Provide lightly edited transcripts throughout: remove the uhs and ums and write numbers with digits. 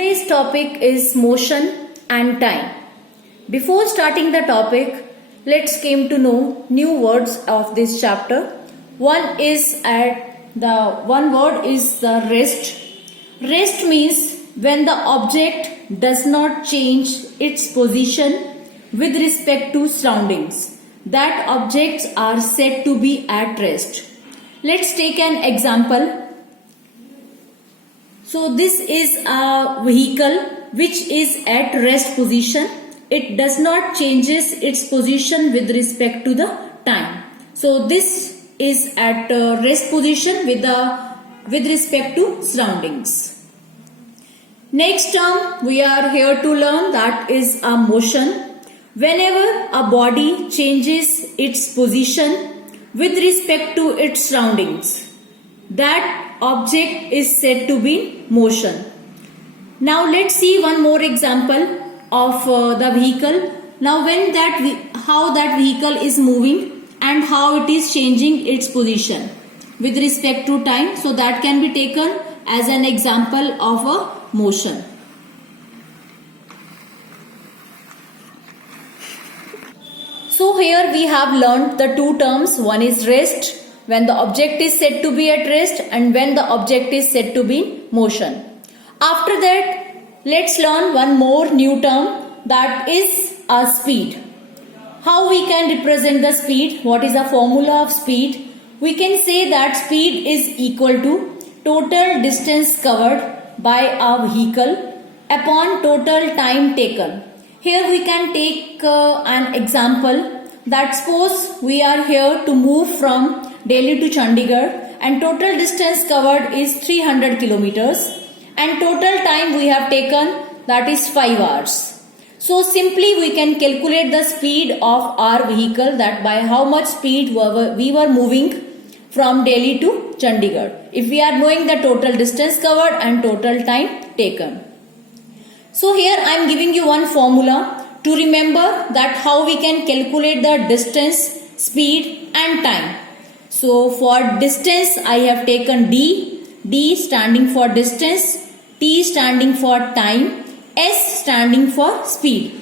Today's topic is motion and time. Before starting the topic, let's came to know new words of this chapter. One word is the rest. Rest means when the object does not change its position with respect to surroundings. That objects are said to be at rest. Let's take an example. So this is a vehicle which is at rest position. It does not changes its position with respect to the time. So this is at rest position with respect to surroundings. Next term we are here to learn, that is a motion. Whenever a body changes its position with respect to its surroundings, that object is said to be in motion. Now let's see one more example of the vehicle. Now how that vehicle is moving and how it is changing its position with respect to time. So that can be taken as an example of a motion. So here we have learned the two terms. One is rest, when the object is said to be at rest, and when the object is said to be in motion. After that, let's learn one more new term, that is a speed. How we can represent the speed? What is the formula of speed? We can say that speed is equal to total distance covered by a vehicle upon total time taken. Here we can take an example, that suppose we are here to move from Delhi to Chandigarh and total distance covered is 300 kilometers and total time we have taken, that is 5 hours. So simply we can calculate the speed of our vehicle, that by how much speed we were moving from Delhi to Chandigarh, if we are knowing the total distance covered and total time taken. So here I am giving you one formula to remember that how we can calculate the distance, speed and time. So for distance I have taken D standing for distance, T standing for time, S standing for speed.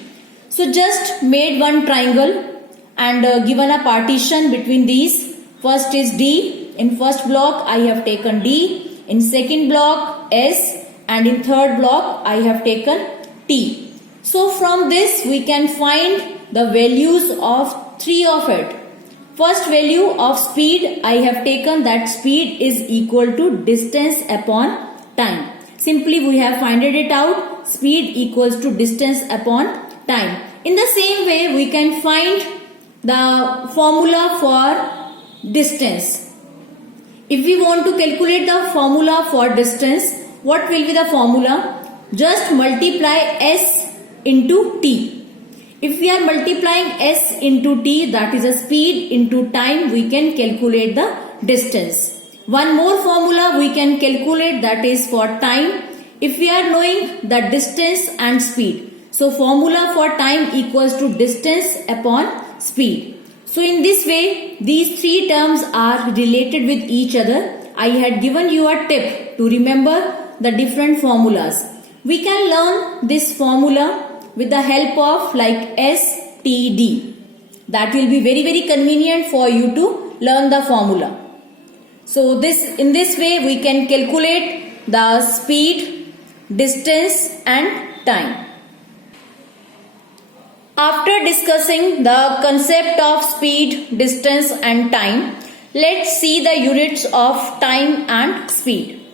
So just made one triangle and given a partition between these. First is D, in first block I have taken D, in second block S, and in third block I have taken T. So from this we can find the values of three of it. First value of speed I have taken, that speed is equal to distance upon time. Simply we have finded it out, speed equals to distance upon time. In the same way we can find the formula for distance. If we want to calculate the formula for distance, what will be the formula? Just multiply S into T. If we are multiplying S into T, that is a speed into time, we can calculate the distance. One more formula we can calculate, that is for time, if we are knowing the distance and speed. So formula for time equals to distance upon speed. So in this way, these three terms are related with each other. I had given you a tip to remember the different formulas. We can learn this formula with the help of like STD. That will be very convenient for you to learn the formula. So in this way we can calculate the speed, distance and time. After discussing the concept of speed, distance and time, let's see the units of time and speed.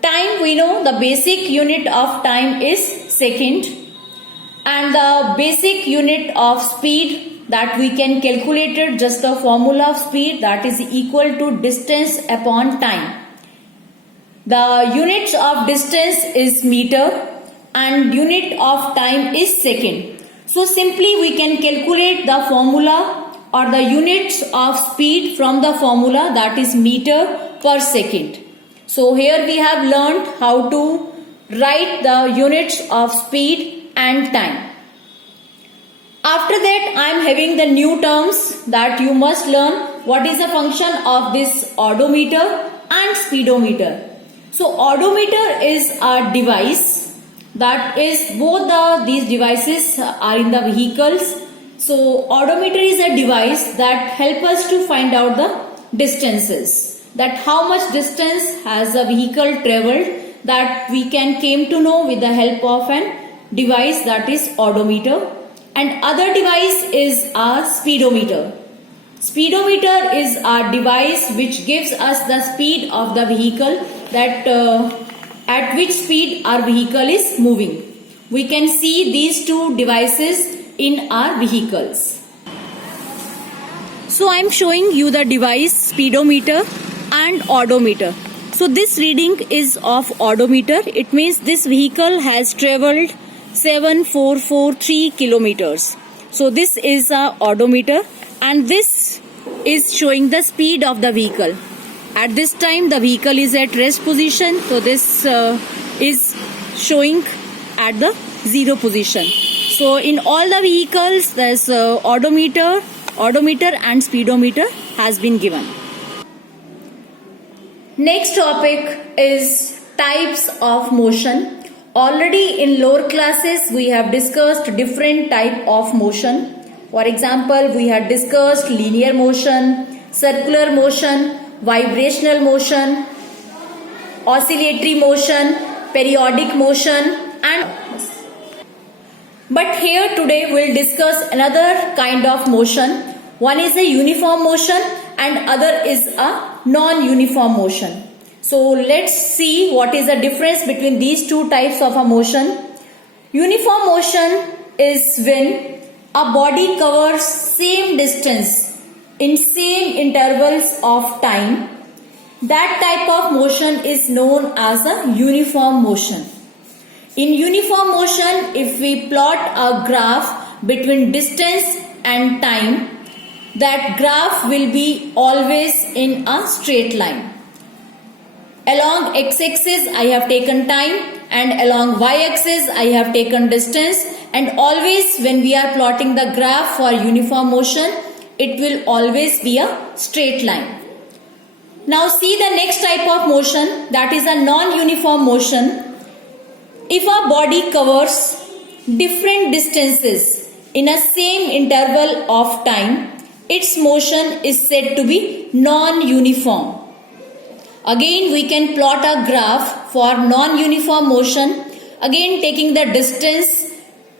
Time, we know the basic unit of time is second, and the basic unit of speed that we can calculate it, just the formula of speed, that is equal to distance upon time. The units of distance is meter and unit of time is second. So simply we can calculate the formula or the units of speed from the formula, that is meter per second. So here we have learned how to write the units of speed and time. After that I am having the new terms that you must learn. What is the function of this odometer and speedometer? So odometer is a device that is both these devices are in the vehicles. So odometer is a device that help us to find out the distances, that how much distance has a vehicle traveled, that we can came to know with the help of an device, that is odometer. And other device is a speedometer. Speedometer is a device which gives us the speed of the vehicle, that at which speed our vehicle is moving. We can see these two devices in our vehicles. So I am showing you the device speedometer and odometer. So this reading is of odometer. It means this vehicle has traveled 7443 kilometers. So this is a odometer, and this is showing the speed of the vehicle. At this time the vehicle is at rest position, so this is showing at the 0 position. So in all the vehicles there's odometer and speedometer has been given. Next topic is types of motion. Already in lower classes we have discussed different type of motion. For example, we had discussed linear motion, circular motion, vibrational motion, oscillatory motion, periodic motion, and but here today we'll discuss another kind of motion. One is a uniform motion and other is a non-uniform motion. So let's see what is the difference between these two types of a motion. Uniform motion is when a body covers same distance in same intervals of time. That type of motion is known as a uniform motion. In uniform motion, if we plot a graph between distance and time, that graph will be always in a straight line. Along x-axis I have taken time, and along y-axis I have taken distance, and always when we are plotting the graph for uniform motion, it will always be a straight line. Now see the next type of motion, that is a non-uniform motion. If a body covers different distances in a same interval of time, its motion is said to be non-uniform. Again we can plot a graph for non-uniform motion, again taking the distance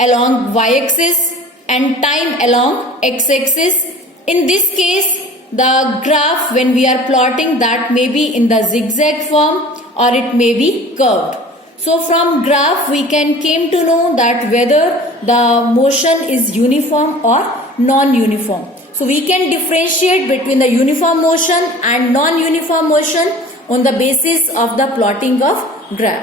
along y-axis and time along x-axis. In this case, the graph when we are plotting, that may be in the zigzag form or it may be curved. So from graph we can came to know that whether the motion is uniform or non-uniform. So we can differentiate between the uniform motion and non-uniform motion on the basis of the plotting of graph.